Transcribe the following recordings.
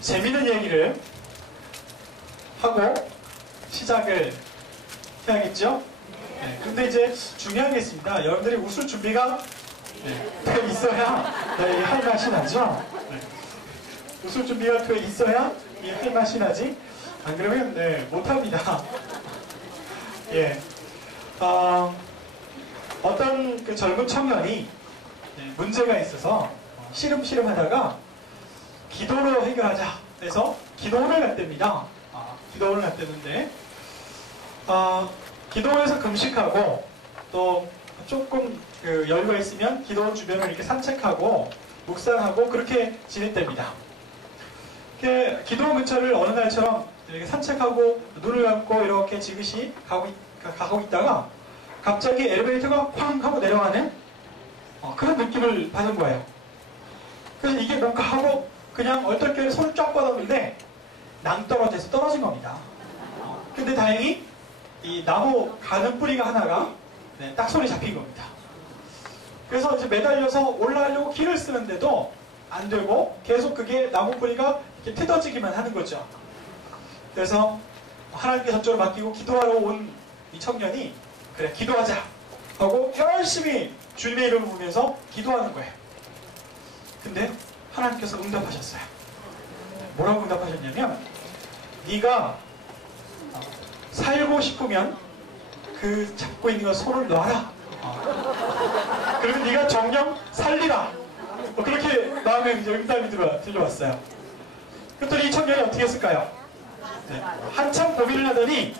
재밌는 얘기를 하고 시작을 해야겠죠? 네, 근데 이제 중요한 게 있습니다. 여러분들이 웃을 준비가 돼 있어야 할 맛이 나죠? 네. 웃을 준비가 돼 있어야 할 맛이 나지? 안 그러면 못합니다. 예. 어떤 그 젊은 청년이 문제가 있어서 시름시름 하다가 기도로 해결하자 해서 기도원을 갔답니다. 기도원을 갔다는데 기도원에서 금식하고 또 조금 그 여유가 있으면 기도원 주변을 이렇게 산책하고 묵상하고 그렇게 지냈답니다. 기도원 근처를 어느 날처럼 이렇게 산책하고 눈을 감고 이렇게 지그시 가고 있다가 갑자기 엘리베이터가 쾅 하고 내려가는 그런 느낌을 받은 거예요. 그래서 이게 뭔가 하고 그냥 얼떨결에 손을 쫙 뻗었는데 낭떠러져서 떨어진 겁니다. 근데 다행히 이 나무 가는 뿌리가 하나가 딱 손에 잡힌 겁니다. 그래서 이제 매달려서 올라가려고 길을 쓰는데도 안 되고 계속 그게 나무 뿌리가 이렇게 뜯어지기만 하는 거죠. 그래서 하나님께 저쪽으로 맡기고 기도하러 온 이 청년이 그래 기도하자 하고 열심히 주님의 이름을 부르면서 기도하는 거예요. 근데 하나님께서 응답하셨어요. 뭐라고 응답하셨냐면 네가 살고 싶으면 그 잡고 있는 거 손을 놔라. 그리고 네가 정령 살리라. 그렇게 마음에 응답이 들려왔어요. 그랬더니 이 청년이 어떻게 했을까요? 한참 고민을 하더니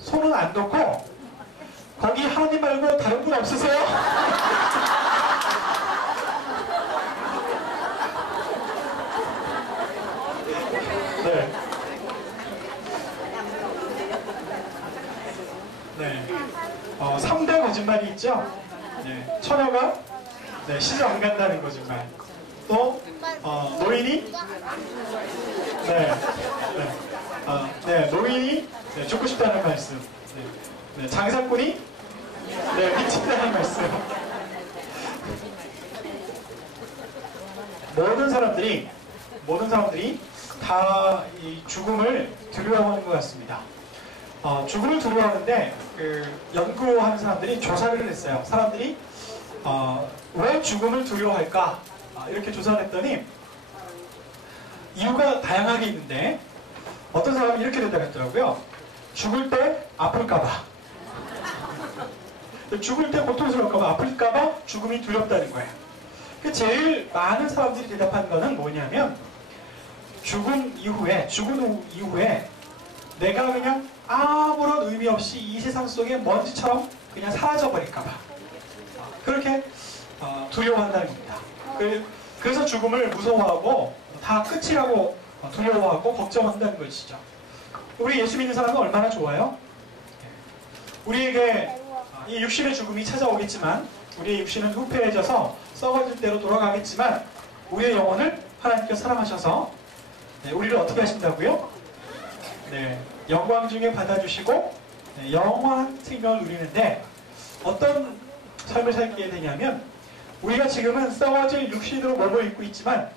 손은 안 놓고 거기 하나님 말고 다른 분 없으세요? 네. 3대 거짓말이 있죠? 처녀가 시집 안 간다는 거짓말. 또, 노인이 노인이 죽고 싶다는 말씀. 장사꾼이 미친다는 말씀. 모든 사람들이 다 이 죽음을 두려워하는 것 같습니다. 죽음을 두려워하는데 연구하는 사람들이 조사를 했어요. 사람들이 왜 죽음을 두려워할까? 이렇게 조사를 했더니 이유가 다양하게 있는데 어떤 사람이 이렇게 된다고 했더라고요. 죽을 때 아플까봐. 죽을 때 고통스러울까봐 아플까봐 죽음이 두렵다는 거예요. 제일 많은 사람들이 대답한 거는 뭐냐면 죽은 이후에 내가 그냥 아무런 의미 없이 이 세상 속에 먼지처럼 그냥 사라져버릴까봐 그렇게 두려워한다는 겁니다. 그래서 죽음을 무서워하고 다 끝이라고 두려워하고 걱정한다는 것이죠. 우리 예수 믿는 사람은 얼마나 좋아요? 우리에게 이 육신의 죽음이 찾아오겠지만 우리의 육신은 후패해져서 썩어질 대로 돌아가겠지만 우리의 영혼을 하나님께서 사랑하셔서 우리를 어떻게 하신다고요? 영광 중에 받아주시고 영원한 생명을 누리는데 어떤 삶을 살게 되냐면 우리가 지금은 썩어질 육신으로 몸을 입고 있지만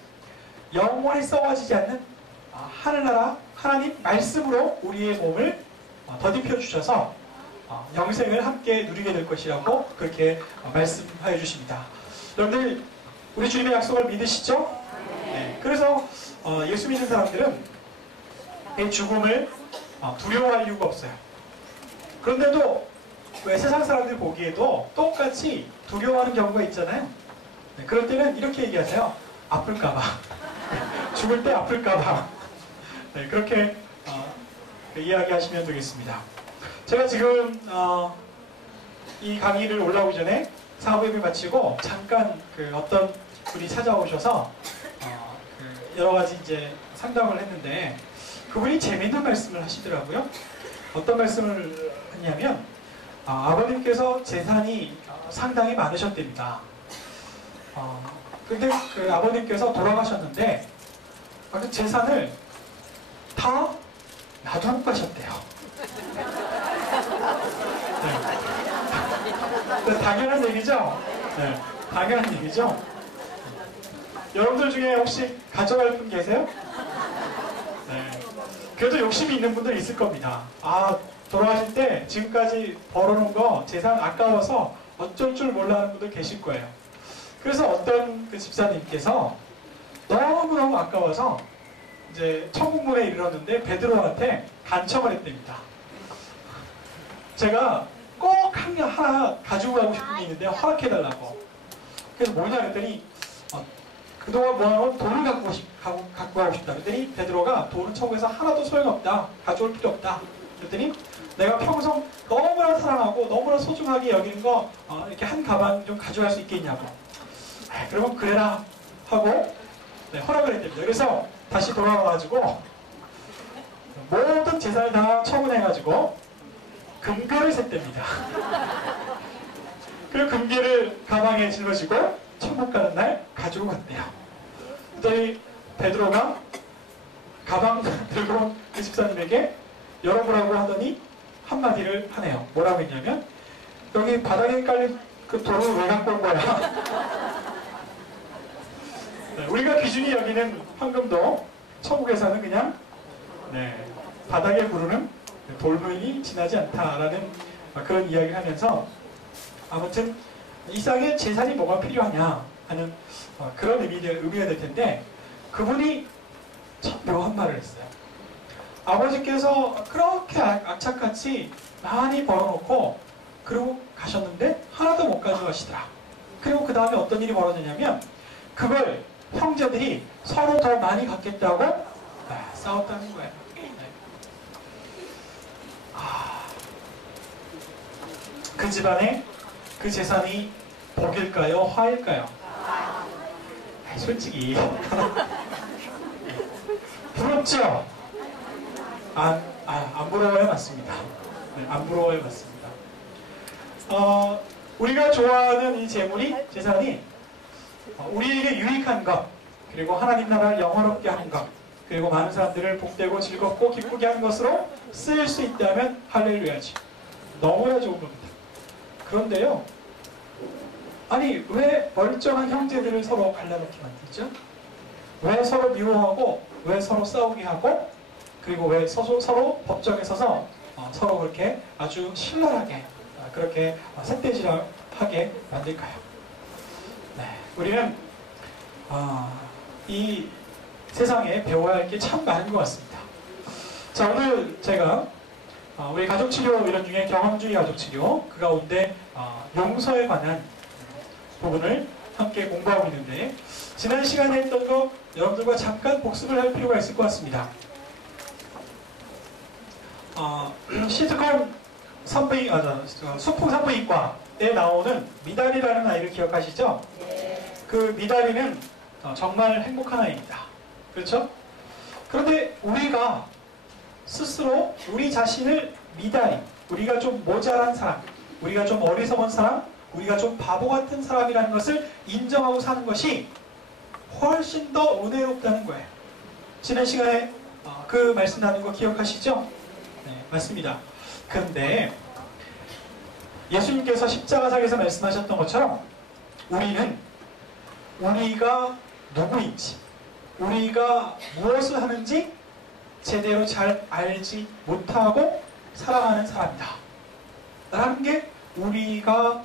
영원히 썩어지지 않는 하늘나라 하나님 말씀으로 우리의 몸을 더딥혀 주셔서 영생을 함께 누리게 될 것이라고 그렇게 말씀하여 주십니다. 여러분들 우리 주님의 약속을 믿으시죠? 그래서 예수 믿는 사람들은 이 죽음을 두려워할 이유가 없어요. 그런데도 왜 세상 사람들 보기에도 똑같이 두려워하는 경우가 있잖아요. 그럴 때는 이렇게 얘기하세요. 아플까봐. 죽을 때 아플까봐. 그렇게 이야기하시면 되겠습니다. 제가 지금 이 강의를 올라오기 전에 사업예배 마치고 잠깐 어떤 분이 찾아오셔서 여러 가지 이제 상담을 했는데 그분이 재미있는 말씀을 하시더라고요. 어떤 말씀을 했냐면 아버님께서 재산이 상당히 많으셨답니다. 근데 그 아버님께서 돌아가셨는데 그 재산을 다 놔두고 가셨대요. 당연한 얘기죠? 당연한 얘기죠? 여러분들 중에 혹시 가져갈 분 계세요? 그래도 욕심이 있는 분들 있을 겁니다. 아, 돌아가실 때 지금까지 벌어놓은 거 재산 아까워서 어쩔 줄 몰라 하는 분들 계실 거예요. 그래서 어떤 그 집사님께서 너무너무 아까워서 이제 천국문에 이르렀는데 베드로한테 간청을 했답니다. 제가 꼭 하나 가지고 가고 싶은 게 있는데 허락해달라고. 그래서 뭐냐 그랬더니 그동안 모아놓은 돈을 갖고 가고 싶다. 그랬더니 베드로가 돈은 천국에서 하나도 소용없다. 가져올 필요 없다. 그랬더니 내가 평생 너무나 사랑하고 너무나 소중하게 여기는 거 이렇게 한 가방 좀 가져갈 수 있겠냐고. 그러면 그래라 하고 허락을 했답니다. 그래서 다시 돌아와가지고 모든 재산을 다 처분해가지고 금괴를 샜답니다. 그리고 금괴를 가방에 짊어지고 천국 가는 날 가지고 갔대요. 그랬더니 베드로가 가방 들고 그 집사님에게 열어보라고 하더니 한마디를 하네요. 뭐라고 했냐면 여기 바닥에 깔린 그 돈을 왜 갖고 온 거야? 네, 우리가 기준이 여기는 황금도 천국에서는 그냥 바닥에 구르는 돌문이 지나지 않다라는 그런 이야기를 하면서 아무튼 이 땅에 재산이 뭐가 필요하냐 하는 그런 의미가 될 텐데 그분이 참 묘한 말을 했어요. 아버지께서 그렇게 악착같이 많이 벌어놓고 그리고 가셨는데 하나도 못 가져가시더라. 그리고 그 다음에 어떤 일이 벌어지냐면 그걸 형제들이 서로 더 많이 갖겠다고 싸웠다는 거예요. 그 집안에 그 재산이 복일까요? 화일까요? 솔직히 부럽죠? 안 부러워야 맞습니다. 안 부러워야 맞습니다. 우리가 좋아하는 이 재산이 우리에게 유익한 것, 그리고 하나님 나라를 영원롭게 하는 것, 그리고 많은 사람들을 복되고 즐겁고 기쁘게 하는 것으로 쓰일 수 있다면 할렐루야지. 너무나 좋은 겁니다. 그런데요, 아니 왜 멀쩡한 형제들을 서로 갈라놓게 만들죠? 왜 서로 미워하고 왜 서로 싸우게 하고 그리고 왜 서로 법정에 서서 서로 그렇게 아주 신랄하게 그렇게 삿대질하게 만들까요? 우리는 이 세상에 배워야 할 게 참 많은 것 같습니다. 자, 오늘 제가 우리 가족치료 이론 중에 경험주의 가족치료 그 가운데 용서에 관한 부분을 함께 공부하고 있는데 지난 시간에 했던 거 여러분들과 잠깐 복습을 할 필요가 있을 것 같습니다. 시트콤 수풍 산부인과에 나오는 미다리라는 아이를 기억하시죠? 그 미다리는 정말 행복한 아이입니다. 그렇죠? 그런데 우리가 스스로 우리 자신을 미다리, 우리가 좀 모자란 사람, 우리가 좀 어리석은 사람, 우리가 좀 바보 같은 사람이라는 것을 인정하고 사는 것이 훨씬 더 은혜롭다는 거예요. 지난 시간에 그 말씀 나눈 거 기억하시죠? 네, 맞습니다. 그런데 예수님께서 십자가상에서 말씀하셨던 것처럼 우리가 누구인지, 우리가 무엇을 하는지 제대로 잘 알지 못하고 살아가는 사람이다 라는 게 우리가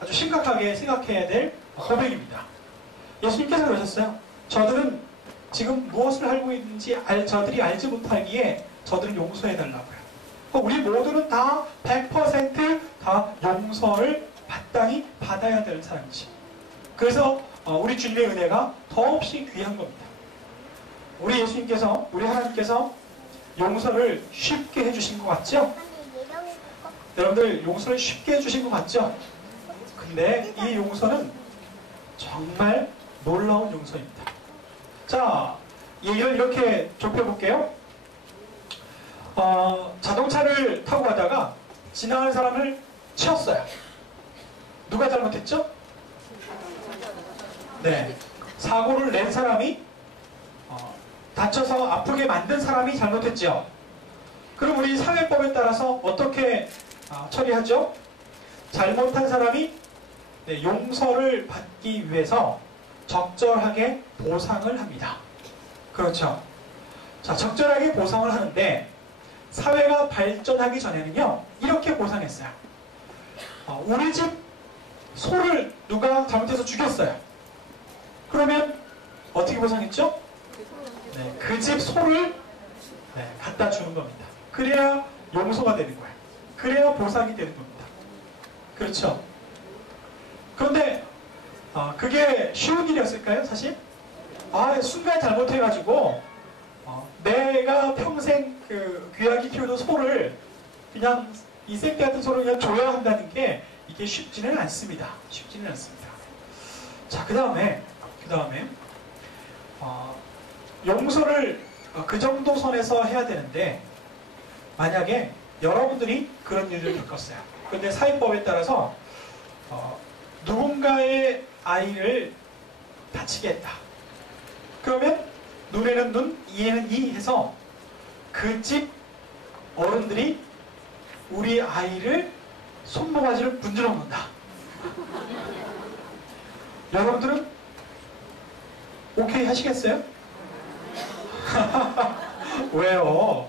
아주 심각하게 생각해야 될 고백입니다. 예수님께서 그러셨어요. 저들은 지금 무엇을 하고 있는지 저들이 알지 못하기에 저들을 용서해달라고요. 우리 모두는 다 100% 다 용서를 마땅히 받아야 될 사람이지. 그래서 우리 주님의 은혜가 더없이 귀한 겁니다. 우리 예수님께서, 우리 하나님께서 용서를 쉽게 해주신 것 같죠? 여러분들 용서를 쉽게 해주신 것 같죠? 근데 이 용서는 정말 놀라운 용서입니다. 자, 얘기를 이렇게 좁혀볼게요. 자동차를 타고 가다가 지나가는 사람을 치었어요. 누가 잘못했죠? 네, 사고를 낸 사람이 다쳐서 아프게 만든 사람이 잘못했죠. 그럼 우리 사회법에 따라서 어떻게 처리하죠? 잘못한 사람이 용서를 받기 위해서 적절하게 보상을 합니다. 그렇죠. 자, 적절하게 보상을 하는데 사회가 발전하기 전에는요, 이렇게 보상했어요. 우리 집 소를 누가 잘못해서 죽였어요. 그러면 어떻게 보상했죠? 네, 그 집 소를 갖다 주는 겁니다. 그래야 용서가 되는 거예요. 그래야 보상이 되는 겁니다. 그렇죠? 그런데 그게 쉬운 일이었을까요, 사실? 순간 잘못해가지고 내가 평생 귀하게 키우던 소를 그냥 이 새끼 같은 소를 그냥 줘야 한다는 게 이게 쉽지는 않습니다. 쉽지는 않습니다. 자, 그 다음에 용서를 그 정도 선에서 해야 되는데 만약에 여러분들이 그런 일을 겪었어요. 그런데 사회법에 따라서 누군가의 아이를 다치게 했다. 그러면 눈에는 눈, 이에는 이 해서 그 집 어른들이 우리 아이를 손모가지를 문질러 놓는다. 여러분들은 오케이 하시겠어요? 왜요?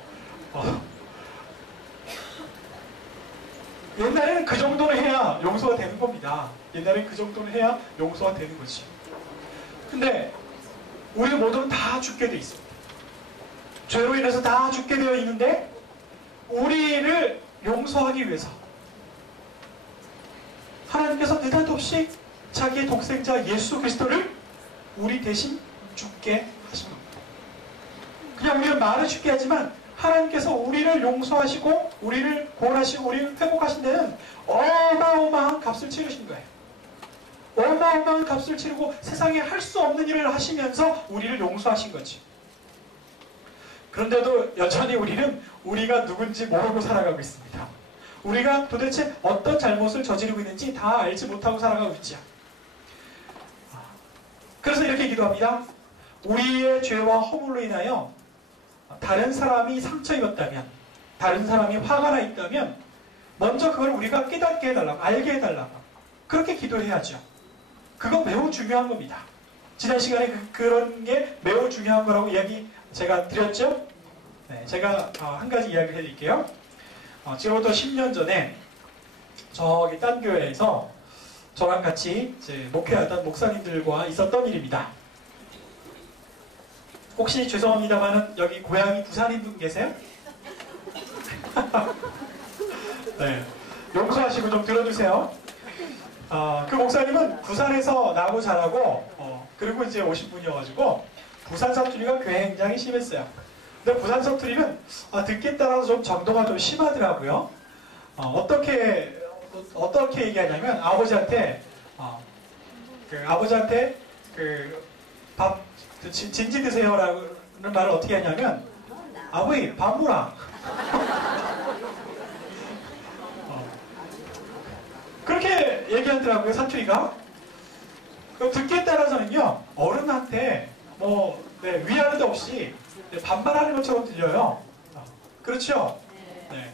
옛날에는 그 정도는 해야 용서가 되는 겁니다. 옛날에는 그 정도는 해야 용서가 되는 거지. 근데 우리 모두는 다 죽게 돼 있습니다. 죄로 인해서 다 죽게 되어 있는데 우리를 용서하기 위해서 하나님께서 느닷없이 자기의 독생자 예수 그리스도를 우리 대신 죽게 하신 겁니다. 그냥 우리는 말을 죽게 하지만 하나님께서 우리를 용서하시고 우리를 구원하시고 우리를 회복하신 데는 어마어마한 값을 치르신 거예요. 어마어마한 값을 치르고 세상에 할 수 없는 일을 하시면서 우리를 용서하신 거지. 그런데도 여전히 우리는 우리가 누군지 모르고 살아가고 있습니다. 우리가 도대체 어떤 잘못을 저지르고 있는지 다 알지 못하고 살아가고 있죠. 그래서 이렇게 기도합니다. 우리의 죄와 허물로 인하여 다른 사람이 상처 입었다면, 다른 사람이 화가 나 있다면 먼저 그걸 우리가 깨닫게 해달라고, 알게 해달라고 그렇게 기도해야죠. 그거 매우 중요한 겁니다. 지난 시간에 그런 게 매우 중요한 거라고 이야기 제가 드렸죠? 네, 제가 한 가지 이야기를 해드릴게요. 지금부터 10년 전에 저기 딴 교회에서 저랑 같이 이제 목회하던 목사님들과 있었던 일입니다. 혹시 죄송합니다만은 여기 고향이 부산인 분 계세요? 네, 용서하시고 좀 들어주세요. 그 목사님은 부산에서 나고 자라고 그리고 이제 오신 분이어가지고 부산 사투리가 굉장히 심했어요. 근데 부산 사투리는 듣기에 따라서 좀 정도가 좀 심하더라고요. 어떻게 얘기하냐면 아버지한테 아버지한테 밥 진지 드세요라는 말을 어떻게 하냐면 아버지 밥 먹으라. 그렇게 얘기하더라고요, 사투리가. 듣기에 따라서는요, 어른한테 위아래도 없이 반말하는 것처럼 들려요. 그렇죠? 네.